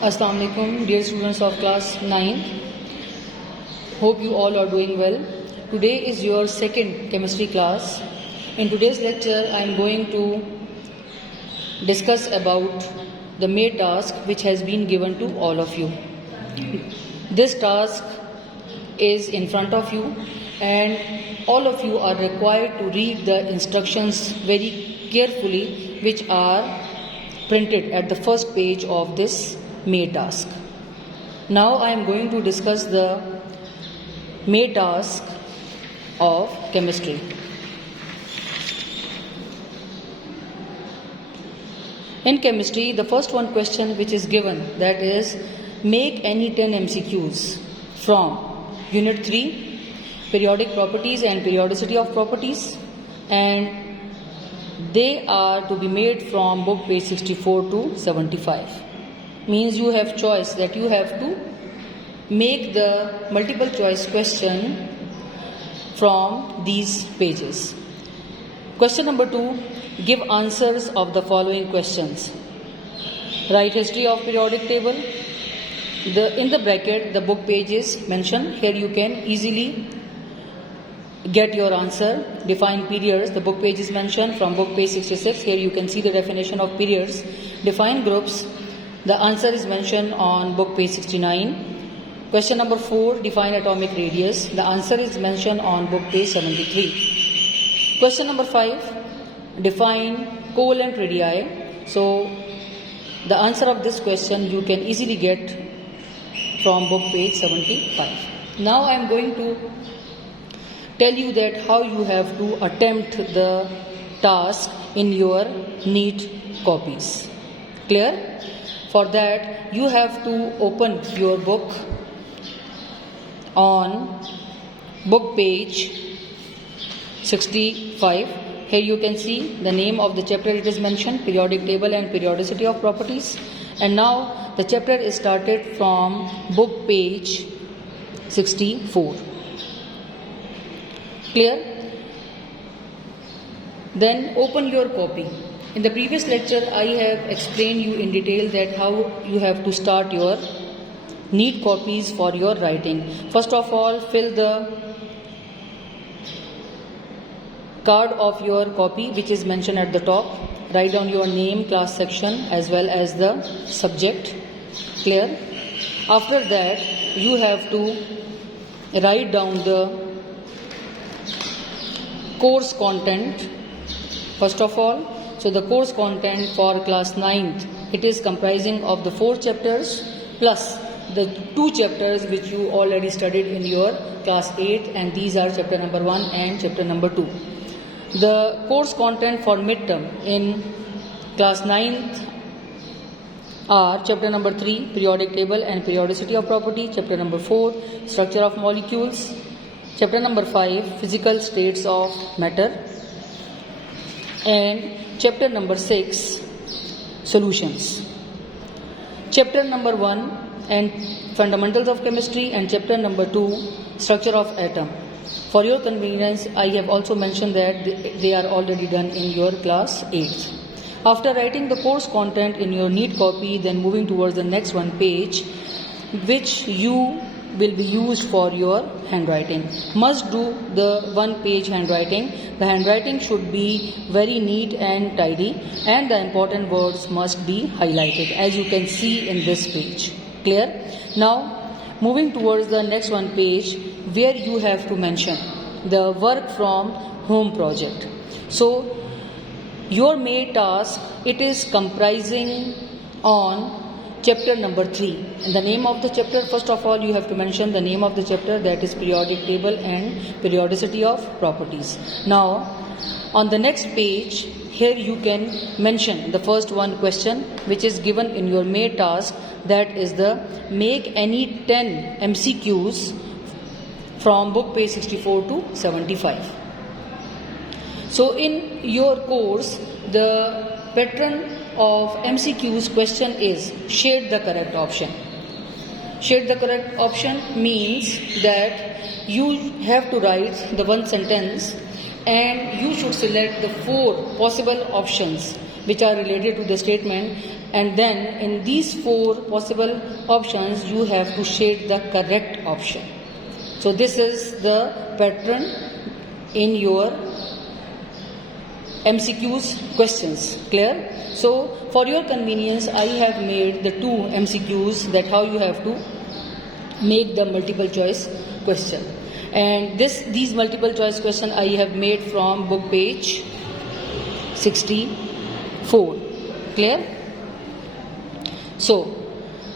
Assalamu alaikum, dear students of class 9. Hope you all are doing well. Today is your second chemistry class. In today's lecture, I am going to discuss about the May task which has been given to all of you. This task is in front of you and all of you are required to read the instructions very carefully which are printed at the first page of this May task. Now I am going to discuss the May task of chemistry. In chemistry, the first one question which is given, that is, make any 10 MCQs from Unit 3, Periodic Properties and Periodicity of Properties, and they are to be made from book page 64 to 75. Means you have choice that you have to make the multiple choice question from these pages. Question number 2, give answers of the following questions. Write history of periodic table. In the bracket, the book page is mentioned. Here you can easily get your answer. Define periods. The book page is mentioned from book page 66. Here you can see the definition of periods. Define groups. The answer is mentioned on book page 69. Question number 4, define atomic radius. The answer is mentioned on book page 73. Question number 5, define covalent radii. So the answer of this question you can easily get from book page 75. Now I am going to tell you that how you have to attempt the task in your neat copies. Clear? For that, you have to open your book on book page 65. Here you can see the name of the chapter it is mentioned, periodic table and periodicity of properties. And now the chapter is started from book page 64. Clear? Then open your copy. In the previous lecture, I have explained you in detail that how you have to start your neat copies for your writing. First of all, fill the card of your copy which is mentioned at the top. Write down your name, class section as well as the subject. Clear? After that, you have to write down the course content. First of all, so the course content for class 9th, it is comprising of the 4 chapters plus the 2 chapters which you already studied in your class 8, and these are chapter number 1 and chapter number 2. The course content for midterm in class 9th are chapter number 3, periodic table and periodicity of property, chapter number 4, structure of molecules, chapter number 5, physical states of matter, and chapter number 6, solutions. Chapter number 1 and fundamentals of chemistry, and chapter number 2, structure of atom. For your convenience, I have also mentioned that they are already done in your class 8. After writing the course content in your neat copy, then moving towards the next one page, which you will be used for your handwriting. Must do the 1 page handwriting. The handwriting should be very neat and tidy, and the important words must be highlighted as you can see in this page. Clear? Now moving towards the next one page where you have to mention the work from home project. So your May task, it is comprising on chapter number 3. And the name of the chapter, first of all, you have to mention the name of the chapter, that is periodic table and periodicity of properties. Now, on the next page, here you can mention the first one question which is given in your May task, that is the make any 10 MCQs from book page 64 to 75. So in your course, the pattern of MCQ's question is shade the correct option. Shade the correct option means that you have to write the one sentence and you should select the 4 possible options which are related to the statement and then in these 4 possible options you have to shade the correct option. So this is the pattern in your MCQs questions. Clear? So for your convenience I have made the 2 MCQs that how you have to make the multiple choice question, and these multiple choice question I have made from book page 64. Clear? So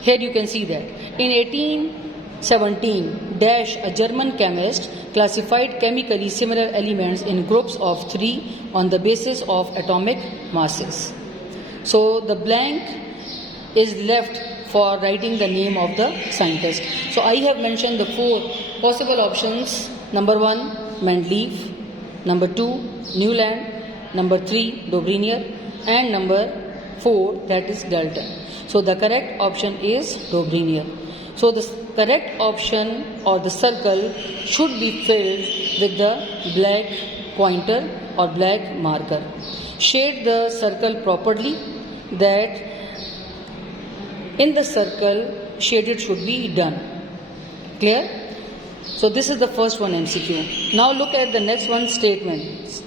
here you can see that in 1817 a German chemist classified chemically similar elements in groups of 3 on the basis of atomic masses. So the blank is left for writing the name of the scientist. So I have mentioned the 4 possible options. Number 1 Mendeleev, number 2 Newland, number 3 Dobrinier, and number 4 that is Dalton. So the correct option is Dobrinier. So the correct option or the circle should be filled with the black pointer or black marker. Shade the circle properly, that in the circle shaded should be done. Clear? So this is the first one MCQ. Now look at the next one statement.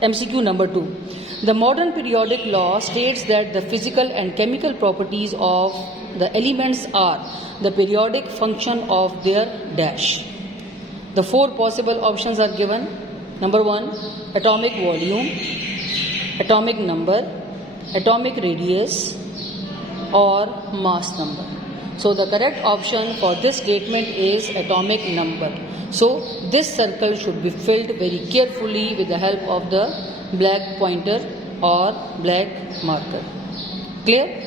MCQ number 2. The modern periodic law states that the physical and chemical properties of the elements are the periodic function of their dash. The 4 possible options are given. Number 1 atomic volume, atomic number, atomic radius, or mass number. So the correct option for this statement is atomic number. So this circle should be filled very carefully with the help of the black pointer or black marker. Clear?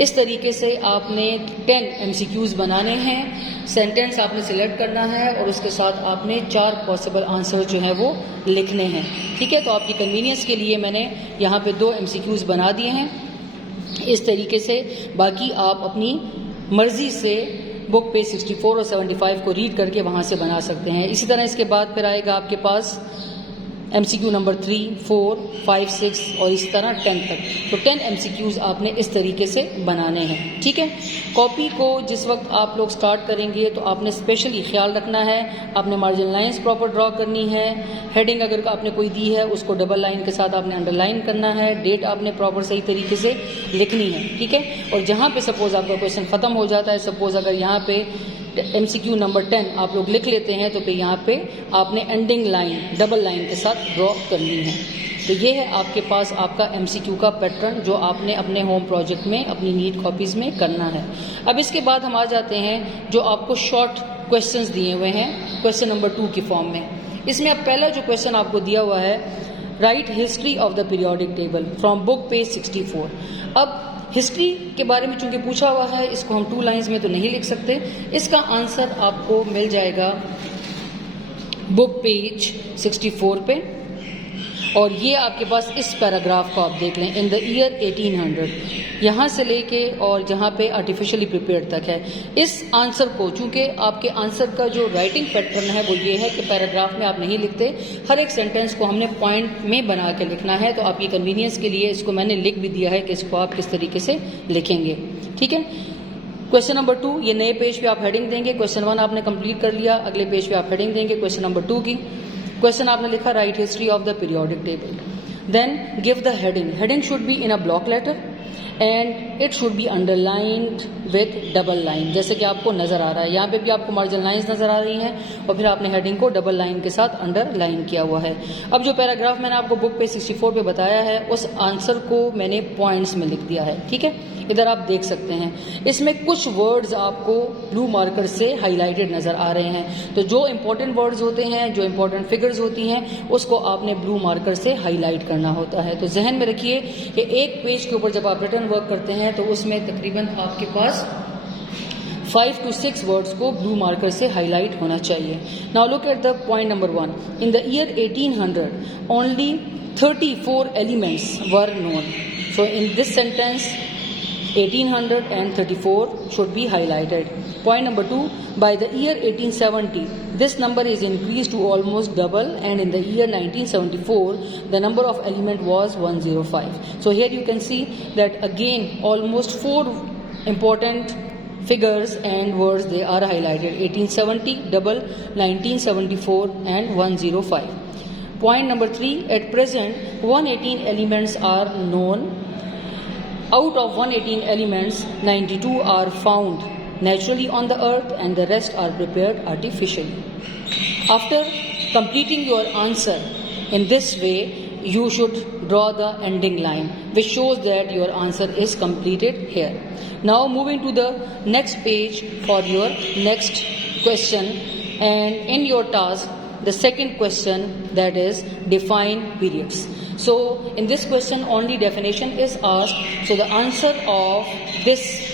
इस तरीके से आपने 10 MCQs बनाने हैं, sentence आपने select करना है और उसके साथ आपने 4 पॉसिबल आंसर जो हैं वो लिखने हैं. ठीक है, तो आपकी कन्वीनियंस के लिए मैंने यहाँ पे 2 MCQs बना दिए हैं. इस तरीके से बाकी आप अपनी मर्जी से बुक पे 64 और 75 को रीड करके वहाँ से बना सकते हैं. इसी तरह इसके बाद फिर आएगा आपके पास MCQ नंबर 3, 4, 5, 6 और इस तरह 10 तक. तो 10 MCQs आपने इस तरीके से बनाने हैं. ठीक है, कॉपी को जिस वक्त आप लोग स्टार्ट करेंगे तो आपने स्पेशली ख्याल रखना है, आपने मार्जिन लाइंस प्रॉपर ड्रॉ करनी है, हेडिंग अगर आपने कोई दी है उसको डबल लाइन के साथ आपने अंडरलाइन करना है, डेट आपने प्रॉपर सही तरीके से लिखनी है. ठीक है, और जहाँ पे सपोज आपका क्वेश्चन ख़त्म हो जाता है, सपोज अगर यहाँ पे MCQ नंबर 10 आप लोग लिख लेते हैं तो फिर यहाँ पे आपने एंडिंग लाइन डबल लाइन के साथ ड्रॉ करनी है. तो ये है आपके पास आपका MCQ का पैटर्न जो आपने अपने होम प्रोजेक्ट में अपनी नीट कॉपीज़ में करना है. अब इसके बाद हम आ जाते हैं जो आपको शॉर्ट क्वेश्चंस दिए हुए हैं क्वेश्चन नंबर 2 की फॉर्म में. इसमें अब पहला जो क्वेश्चन आपको दिया हुआ है, right history of the periodic table from book page 64. अब हिस्ट्री के बारे में चूंकि पूछा हुआ है, इसको हम 2 लाइंस में तो नहीं लिख सकते. इसका आंसर आपको मिल जाएगा बुक पेज 64 पे, और ये आपके पास इस पैराग्राफ को आप देख लें. इन द ईयर 1800 यहाँ से लेके और जहाँ पे आर्टिफिशियली प्रिपेयर्ड तक है. इस आंसर को चूंकि आपके आंसर का जो राइटिंग पैटर्न है वो ये है कि पैराग्राफ में आप नहीं लिखते, हर एक सेंटेंस को हमने पॉइंट में बना के लिखना है. तो आपकी कन्वीनियंस के लिए इसको मैंने लिख भी दिया है कि इसको आप किस तरीके से लिखेंगे. ठीक है, क्वेश्चन नंबर 2 ये नए पेज पे आप हेडिंग देंगे. क्वेश्चन 1 आपने कंप्लीट कर लिया, अगले पेज पे आप हेडिंग देंगे क्वेश्चन नंबर 2 की. क्वेश्चन आपने लिखा write history of the periodic table, then give the heading. Heading should be in a block letter and it should be underlined with double line, जैसे कि आपको नजर आ रहा है. यहाँ पे भी आपको मार्जिन लाइंस नजर आ रही हैं और फिर आपने हेडिंग को डबल लाइन के साथ अंडरलाइन किया हुआ है. अब जो पैराग्राफ मैंने आपको बुक पे 64 पे बताया है उस आंसर को मैंने पॉइंट्स में लिख दिया है. ठीक है, इधर आप देख सकते हैं. इसमें कुछ वर्ड्स आपको ब्लू मार्कर से हाईलाइटेड नजर आ रहे हैं. तो जो इंपॉर्टेंट वर्ड्स होते हैं, जो इंपॉर्टेंट फिगर्स होती हैं, उसको आपने ब्लू मार्कर से हाईलाइट करना होता है. तो जहन में रखिए कि एक पेज के ऊपर जब आप रिटर्न वर्क करते हैं तो उसमें तकरीबन आपके पास 5 to 6 वर्ड्स को ब्लू मार्कर से हाईलाइट होना चाहिए. Now look at the point number 1. In the year 1800 only 34 elements were known. So in this sentence 1834 should be highlighted. Point number 2, by the year 1870, this number is increased to almost double, and in the year 1974, the number of element was 105. So here you can see that again almost 4 important figures and words they are highlighted: 1870, double, 1974 and 105. Point number 3, at present 118 elements are known. Out of 118 elements, 92 are found naturally on the earth and the rest are prepared artificially. After completing your answer in this way, you should draw the ending line, which shows that your answer is completed here. Now moving to the next page for your next question, and in your task, the second question, that is define periods. So in this question only definition is asked. So the answer of this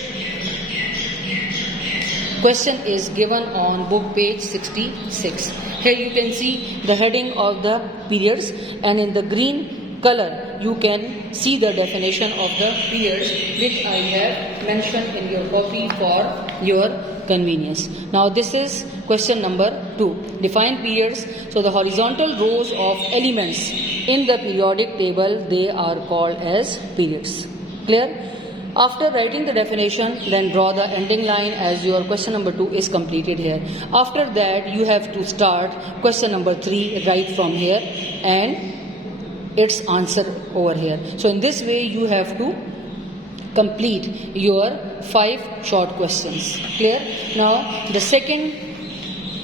question is given on book page 66. Here you can see the heading of the periods, and in the green color you can see the definition of the periods, which I have mentioned in your copy for your convenience. Now this is question number 2. Define periods. So the horizontal rows of elements in the periodic table, they are called as periods. Clear? After writing the definition, then draw the ending line, as your question number 2 is completed here. After that, you have to start question number 3 right from here and its answer over here. So in this way you have to complete your 5 short questions. Clear? Now the second,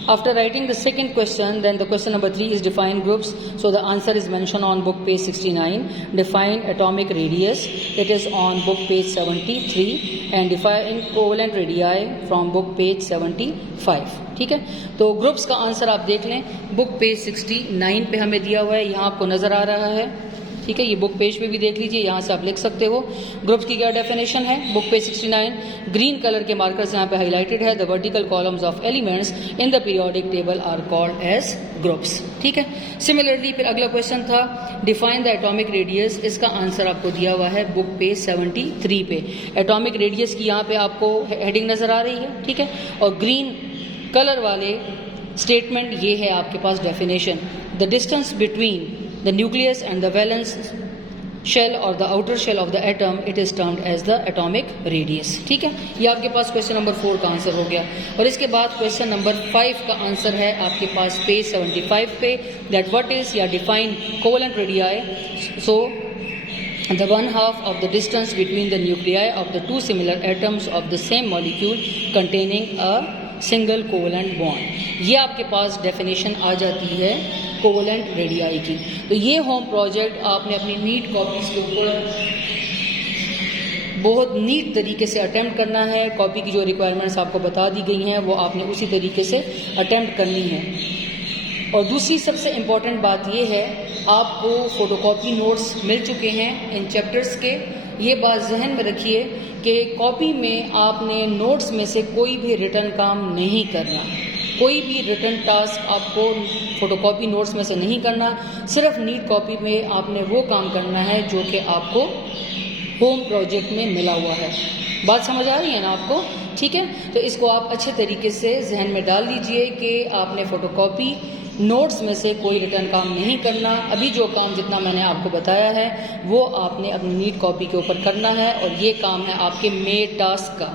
after writing the second question, then the question number 3 is define groups. So the answer is mentioned on book page 69. Define atomic radius. It is on book page 73, and define covalent radii from book page 75. ठीक है, तो groups का answer आप देख लें, book page 69 पे हमें दिया हुआ है, यहाँ आपको नजर आ रहा है. ठीक है, ये बुक पेज पे भी देख लीजिए, यहाँ से आप लिख सकते हो. ग्रुप्स की क्या डेफिनेशन है, बुक पेज 69. ग्रीन कलर के मार्कर्स यहाँ पे हाईलाइटेड है. The vertical columns of elements in the periodic table are called as groups. ठीक है. सिमिलरली फिर अगला क्वेश्चन था डिफाइन द एटॉमिक रेडियस. इसका आंसर आपको दिया हुआ है बुक पेज 73 पे. एटॉमिक रेडियस की यहाँ पे आपको हेडिंग नजर आ रही है. ठीक है, और ग्रीन कलर वाले स्टेटमेंट ये है आपके पास definition. The distance between the nucleus and the valence shell or the outer shell of the atom, it is termed as the atomic radius. ठीक है, ये आपके पास क्वेश्चन नंबर 4 का आंसर हो गया. और इसके बाद क्वेश्चन नंबर 5 का आंसर है आपके पास पेज 75 पे. दैट व्हाट इज या define covalent radii. So the one half of the distance between the nuclei of the two similar atoms of the same molecule containing a single covalent bond. ये आपके पास definition आ जाती है covalent radii की. तो ये home project आपने अपनी नीट कॉपीज के ऊपर बहुत नीट तरीके से अटेम्प्ट करना है. कॉपी की जो रिक्वायरमेंट्स आपको बता दी गई हैं वो आपने उसी तरीके से अटेम्प्ट करनी है. और दूसरी सबसे इम्पॉर्टेंट बात ये है, आपको फोटोकॉपी नोट्स मिल चुके हैं इन चैप्टर्स के. ये बात जहन में रखिए कि कॉपी में आपने नोट्स में से कोई भी रिटर्न काम नहीं करना. कोई भी रिटर्न टास्क आपको फोटोकॉपी नोट्स में से नहीं करना. सिर्फ नीट कॉपी में आपने वो काम करना है जो कि आपको होम प्रोजेक्ट में मिला हुआ है. बात समझ आ रही है ना आपको? ठीक है, तो इसको आप अच्छे तरीके से जहन में डाल लीजिए कि आपने फोटोकॉपी नोट्स में से कोई रिटर्न काम नहीं करना. अभी जो काम जितना मैंने आपको बताया है वो आपने अपनी नीट कॉपी के ऊपर करना है. और ये काम है आपके मेन टास्क का,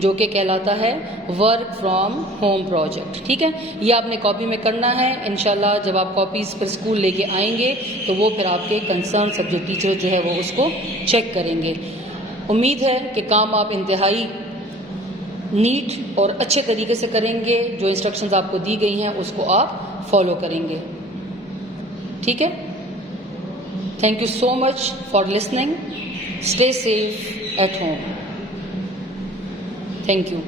जो कि कहलाता है वर्क फ्रॉम होम प्रोजेक्ट. ठीक है, ये आपने कॉपी में करना है. इंशाल्लाह जब आप कॉपीज पर स्कूल लेके आएंगे तो वो फिर आपके कंसर्न सब्जेक्ट टीचर जो है वो उसको चेक करेंगे. उम्मीद है कि काम आप इंतहाई नीट और अच्छे तरीके से करेंगे. जो इंस्ट्रक्शंस आपको दी गई हैं उसको आप फॉलो करेंगे. ठीक है, thank you so much for listening. Stay safe at home. Thank you.